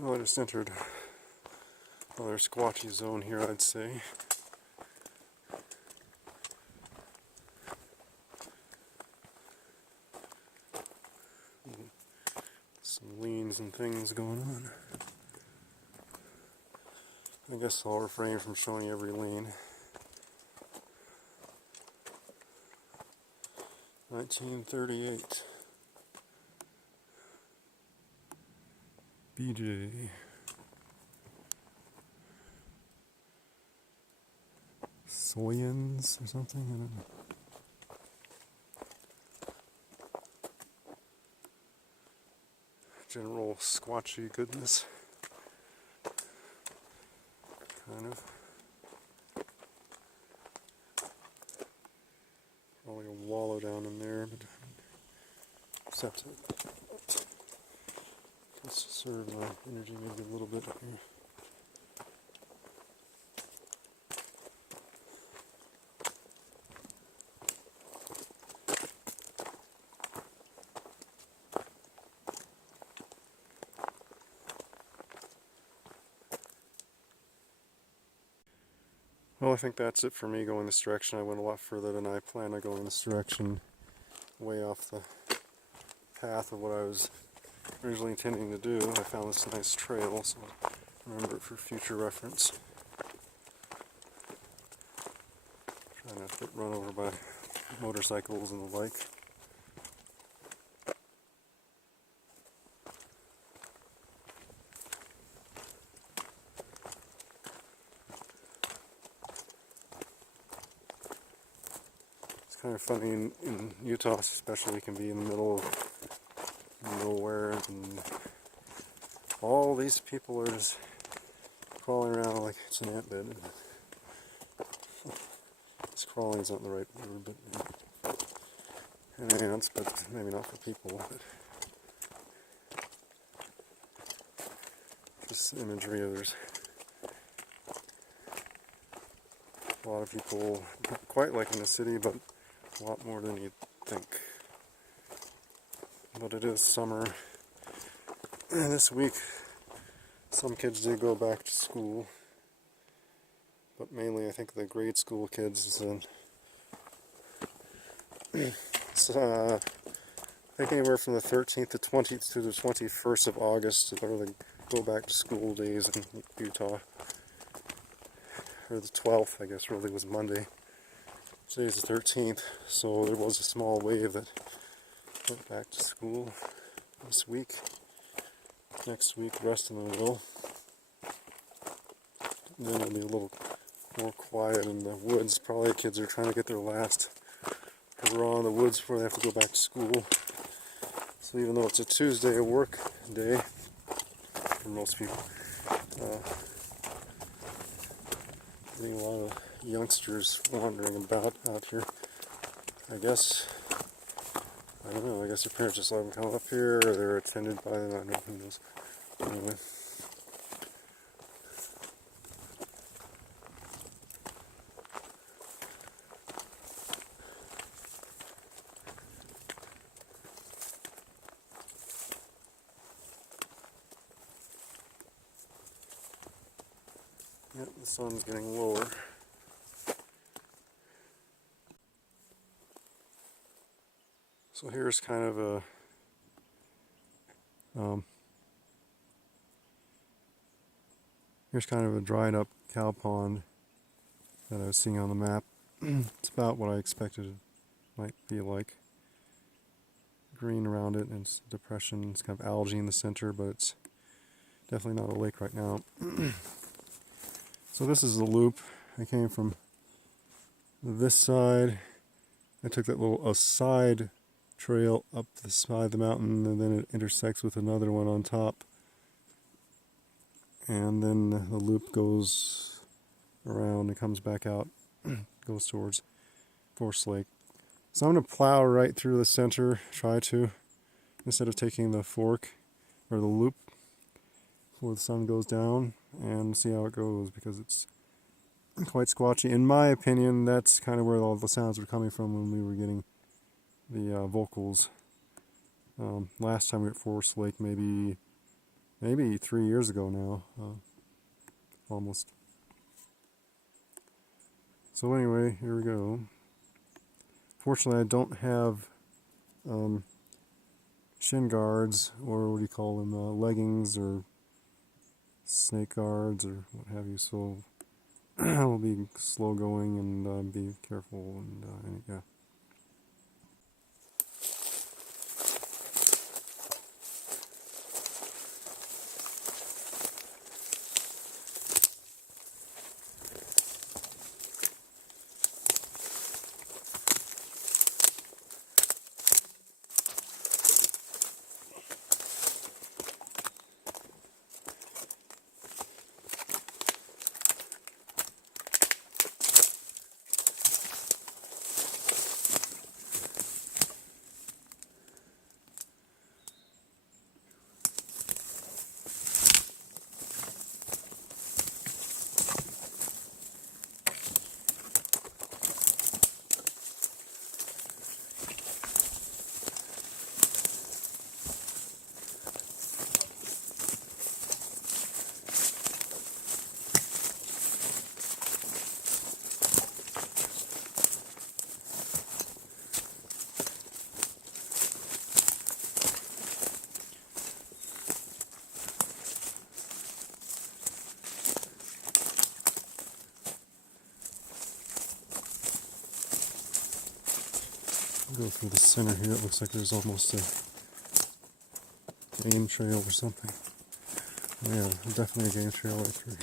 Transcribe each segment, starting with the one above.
Well, I just entered another squatchy zone here, I'd say. Some leans and things going on. I guess I'll refrain from showing every lean. 1938. BJ. Soyans or something? I don't know. General squatchy goodness. Kind of. Probably a wallow down in there, but except let's conserve my energy maybe a little bit here. Well, I think that's it for me going this direction. I went a lot further than I planned on going this direction, way off the path of what I was originally intending to do. I found this nice trail, so I'll remember it for future reference. Trying not to get run over by motorcycles and the like. Kind of funny in Utah, especially. You can be in the middle of nowhere, and all these people are just crawling around like it's an ant bed. It's crawling is not the right word, but and ants, but maybe not for people. But just imagery of there's a lot of people, not quite like in the city, but a lot more than you'd think. But it is summer. And this week, some kids did go back to school. But mainly, I think the grade school kids. I think anywhere from the 13th to 20th to the 21st of August are the go back to school days in Utah. Or the 12th, I guess, really was Monday. Today's the 13th, so there was a small wave that went back to school this week. Next week, the rest of them will. And then it'll be a little more quiet in the woods. Probably kids are trying to get their last hurrah in the woods before they have to go back to school. So even though it's a Tuesday, a work day for most people, getting a lot of youngsters wandering about out here. I guess, I don't know, I guess their parents just let them come up here, or they're attended by them, I don't know, who knows. Anyway. Yep, the sun's getting lower. So here's kind of a dried up cow pond that I was seeing on the map. It's about what I expected it might be like. Green around it, and it's a depression. It's kind of algae in the center, but it's definitely not a lake right now. So this is the loop. I came from this side. I took that little side trail up the side of the mountain, and then it intersects with another one on top, and then the loop goes around and comes back out, goes towards Forest Lake. So I'm going to plow right through the center, try to, instead of taking the fork or the loop before the sun goes down, and see how it goes, because it's quite squatchy. In my opinion, that's kind of where all the sounds were coming from when we were getting the vocals. Last time we were at Forest Lake, maybe maybe 3 years ago now, almost. So anyway, here we go. Fortunately, I don't have shin guards, or what do you call them, leggings or snake guards or what have you, so I'll be slow going and be careful and yeah. Go through the center here. It looks like there's almost a game trail or something. Oh, yeah, definitely a game trail right through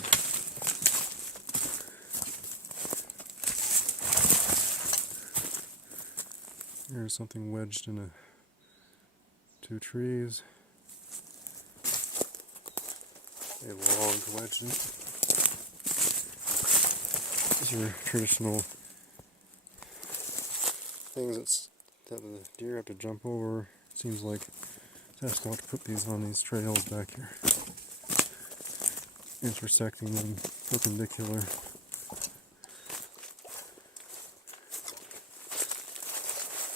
here. Here's something wedged in two trees. A log wedged in. These are traditional things that the deer have to jump over. It seems like Sasquatch put these on these trails back here, intersecting them perpendicular.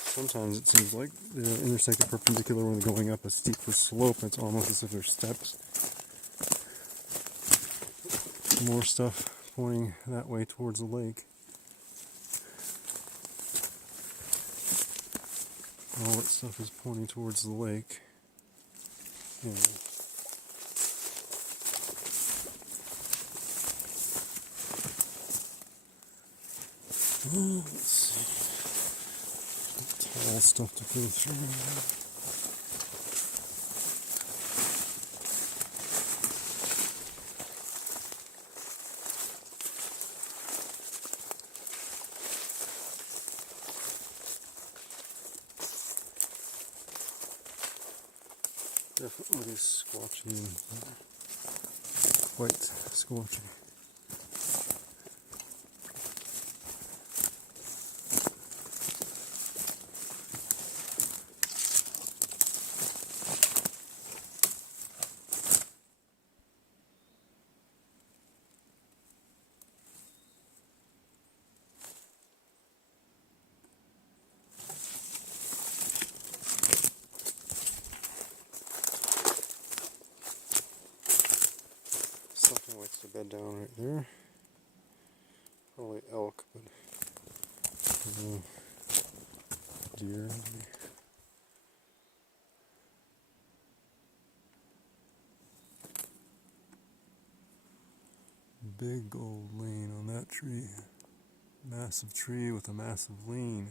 Sometimes it seems like they're intersected perpendicular when they're going up a steeper slope. It's almost as if they're steps. More stuff pointing that way towards the lake. All that stuff is pointing towards the lake. Yeah. Let's see. Tall stuff to go through. Definitely squatchy, quite squatchy. Something likes to bed down right there. Probably elk, but deer. Maybe. Big old lean on that tree. Massive tree with a massive lean.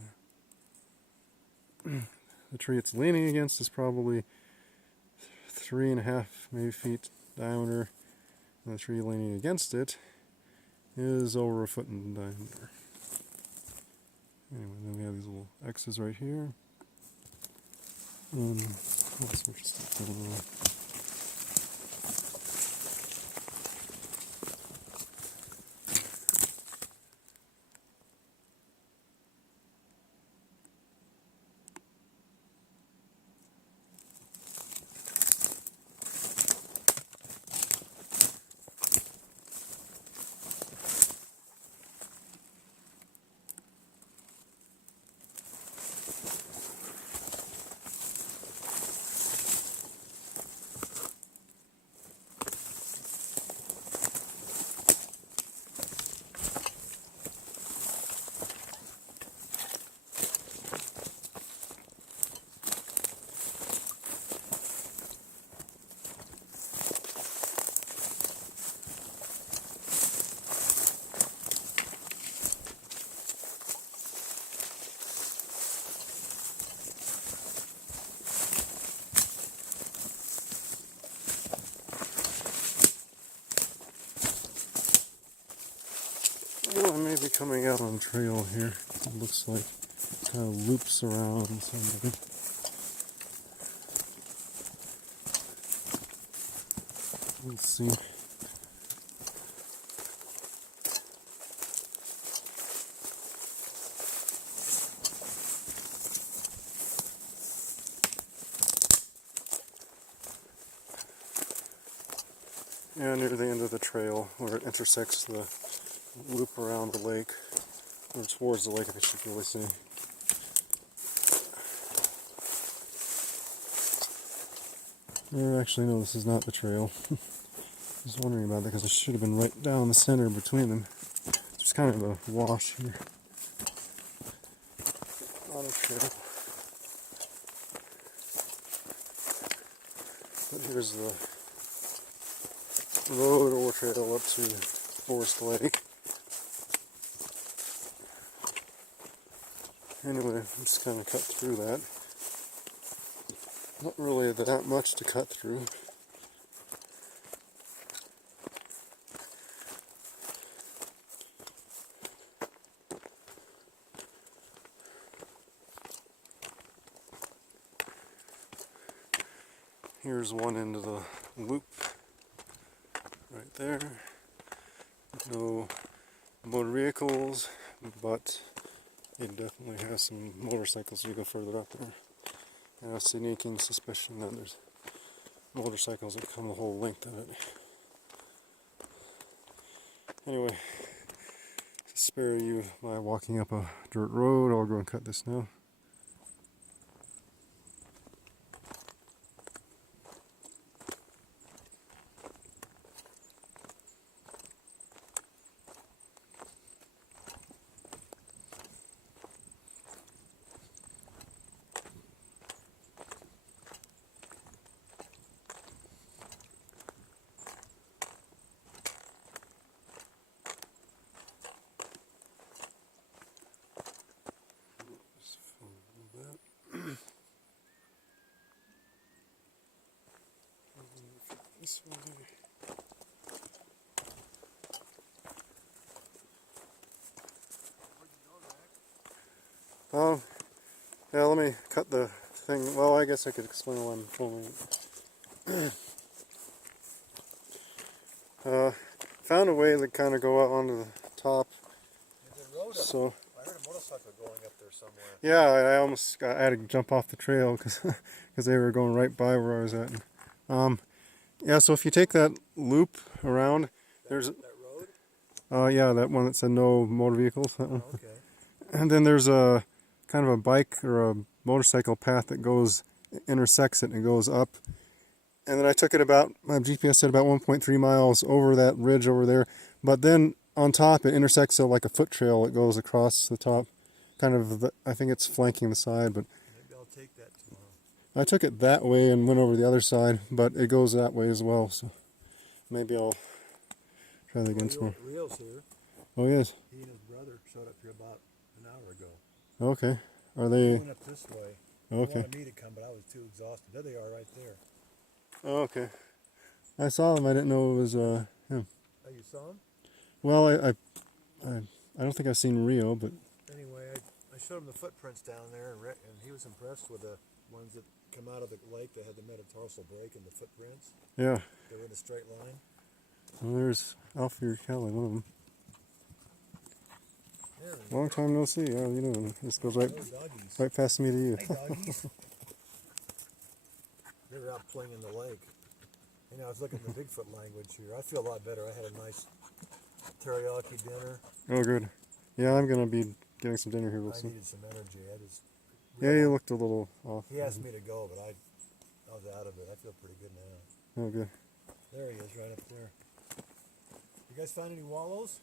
The tree it's leaning against is probably 3.5 maybe feet diameter. And the tree leaning against it is over 1 foot in diameter. Anyway, then we have these little X's right here. And all sorts of stuff going on. Well, I may be coming out on trail here. It looks like it kind of loops around somebody. Let's see. Yeah, near the end of the trail where it intersects the loop around the lake, or towards the lake, I should really say. Actually, no, this is not the trail. I was wondering about that because it should have been right down the center between them. It's just kind of a wash here. Not a trail. But here's the road or trail up to Forest Lake. Anyway, I'm just kind of cut through that. Not really that much to cut through. Here's one end of the loop right there. No motor vehicles, but it definitely has some motorcycles as you go further up there. I have a sneaking suspicion that there's motorcycles that come the whole length of it. Anyway, to spare you by walking up a dirt road, I'll go and cut this now. This way. Yeah, let me cut the thing. Well, I guess I could explain why I'm filming it. Found a way to kind of go out onto the top. So I heard a motorcycle going up there somewhere. yeah, I had to jump off the trail because they were going right by where I was at. Yeah, so if you take that loop around, there's that road. Yeah, that one that said no motor vehicles. That one. Oh, okay. And then there's a kind of a bike or a motorcycle path that intersects it and goes up. And then I took it about, my GPS said about 1.3 miles over that ridge over there. But then on top it intersects like a foot trail. It goes across the top. Kind of, I think it's flanking the side, but Maybe I'll take that tomorrow. I took it that way and went over the other side, but it goes that way as well. So maybe I'll try that again tomorrow. Rio's here. Oh, yes. He and his brother showed up here about an hour ago. Okay. Are They they? went up this way. Okay. They wanted me to come, but I was too exhausted. There they are right there. Oh, okay. I saw him. I didn't know it was him. Oh, you saw him? Well, I don't think I've seen Rio, but Anyway, I showed him the footprints down there, and he was impressed with the ones that come out of the lake that had the metatarsal break in the footprints. yeah. They were in a straight line. Well, there's Alfie or Kelly, one of them. Yeah, Long time no see. How you doing? This goes right past me to you. Hey, doggies. They were out playing in the lake. You know, I was looking at the Bigfoot language here. I feel a lot better. I had a nice teriyaki dinner. Oh, good. Yeah, I'm gonna be getting some dinner here real I soon. needed some energy. Yeah, you looked a little off. He asked me to go, but I was out of it. I feel pretty good now. Oh, good. There he is, right up there. You guys find any wallows?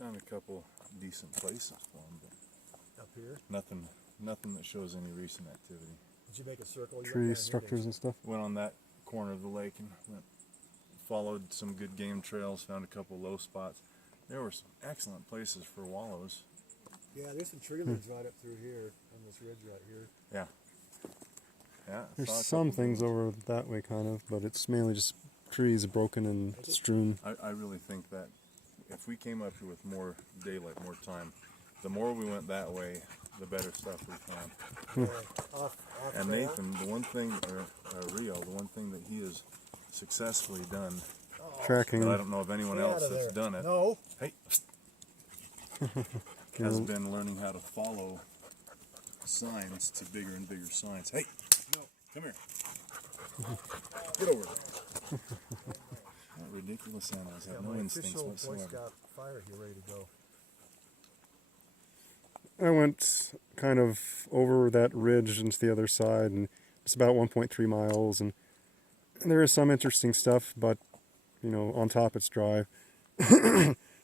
Found a couple decent places for them, but Up here? nothing that shows any recent activity. Did you make a circle? You Tree structures and stuff. Went on that corner of the lake and followed some good game trails, found a couple low spots. There were some excellent places for wallows. Yeah, there's some tree limbs right up through here on this ridge right here. Yeah. Yeah. There's saw a some couple things good over that way, kind of, but it's mainly just trees broken and strewn. I really think that if we came up here with more daylight, more time, the more we went that way, the better stuff we found. Off And trail. Nathan, the one thing, or Rio, the one thing that he has successfully done, Tracking. but I don't know of anyone Get out else of that's there. done it, No. hey, has been learning how to follow signs to bigger and bigger signs. Hey, no, come here. Get over there. That ridiculous animals have no My instincts official Boy whatsoever. Scout fire here ready to go. I went kind of over that ridge into the other side, and it's about 1.3 miles, and there is some interesting stuff, but, you know, on top it's dry.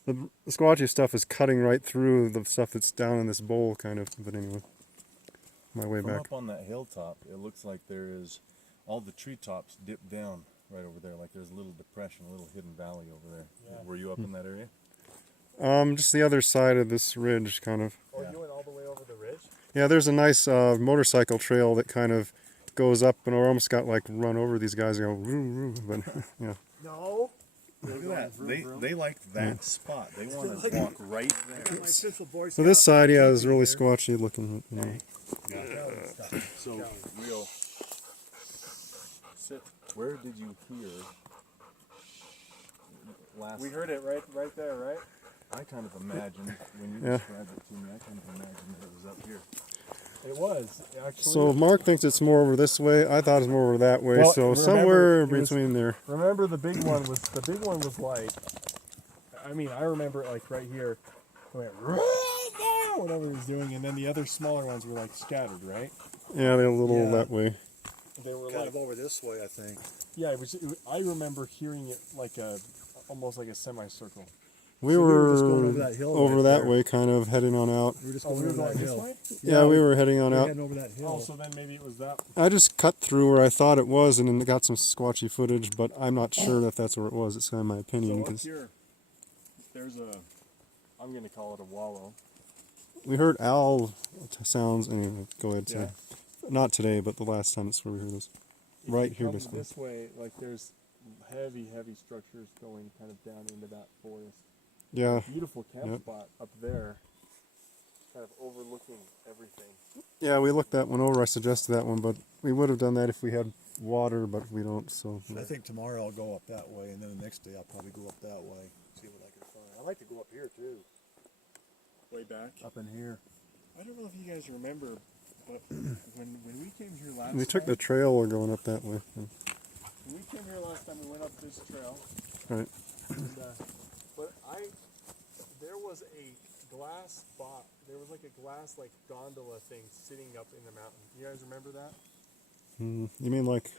The squatchy stuff is cutting right through the stuff that's down in this bowl, kind of, but anyway, my way From back. up on that hilltop, it looks like there is, all the treetops dip down right over there, like there's a little depression, a little hidden valley over there. Yeah. Were you up in that area? Just the other side of this ridge, kind of. Oh, Yeah. you went all the way over the ridge? Yeah, there's a nice motorcycle trail that kind of goes up, and I almost got like run over these guys and go, roo, roo, but yeah. No. Look at that. They liked that spot. They want to walk right there. My official Boy So this Scout side, yeah, is teepee really here. squatchy looking. You know. So, Rio, sit. Where did you hear last? We heard it right there, right? I kind of imagined when you Yeah. described it to me. I kind of imagined that it was up here. It was actually. So Mark thinks it's more over this way. I thought it was more over that way. Well, So remember, somewhere it was- between there. remember the big one was like. I mean, I remember it like right here. It went whatever he was doing, and then the other smaller ones were like scattered, right? Yeah, they're a little Yeah. that way. They were Kind like, of over this way, I think. yeah. I remember hearing it like almost like a semicircle. We So we were were just going over that hill over right that there. way, kind of heading on out. We were just Oh, going we were over going that this hill. way. Yeah, we were heading on We're out. heading over that hill. Oh, so then maybe it was that. I just cut through where I thought it was, and then got some squatchy footage, but I'm not sure if that's where it was. It's kind of my opinion. So up 'Cause here, there's a. I'm gonna call it a wallow. we heard owl sounds. Anyway, go ahead. Yeah. Sorry. Not today, but the last time it's where we heard this. If Right you here, come basically. this way, like there's heavy structures going kind of down into that forest. Yeah. Beautiful camp Yep. spot up there, kind of overlooking everything. Yeah, we looked that one over. I suggested that one, but we would have done that if we had water, but we don't. So I think tomorrow I'll go up that way, and then the next day I'll probably go up that way. See what I can find. I like to go up here too. Way back. Up in here. I don't know if you guys remember, but when we came here last we took time, the trail going up that way. when we came here last time, we went up this trail. Right. And, but there was a glass spot. There was like a glass like gondola thing sitting up in the mountain. You guys remember that? You mean like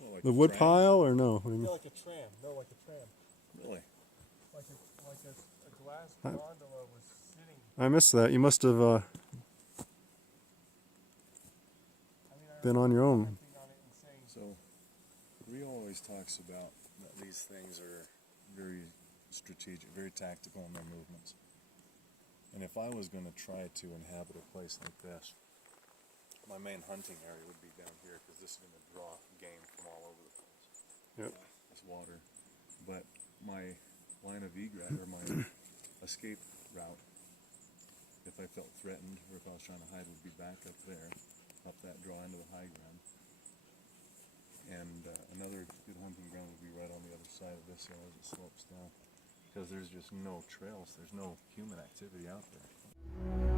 Well, like the a wood tram? pile, or no? What do you Yeah, mean? like a tram. No, like a tram. Really? Like a glass gondola was sitting. I missed that. You must have I mean, I been on your own. commenting on it and saying, So, Rio always talks about that these things are very strategic, very tactical in their movements. And if I was going to try to inhabit a place like this, my main hunting area would be down here because this is going to draw game from all over the place. Yep. This water. But my line of egress or my escape route, if I felt threatened or if I was trying to hide, would be back up there, up that draw into the high ground. And another good hunting ground would be right on the other side of this hill as it slopes down. Because there's just no trails, there's no human activity out there.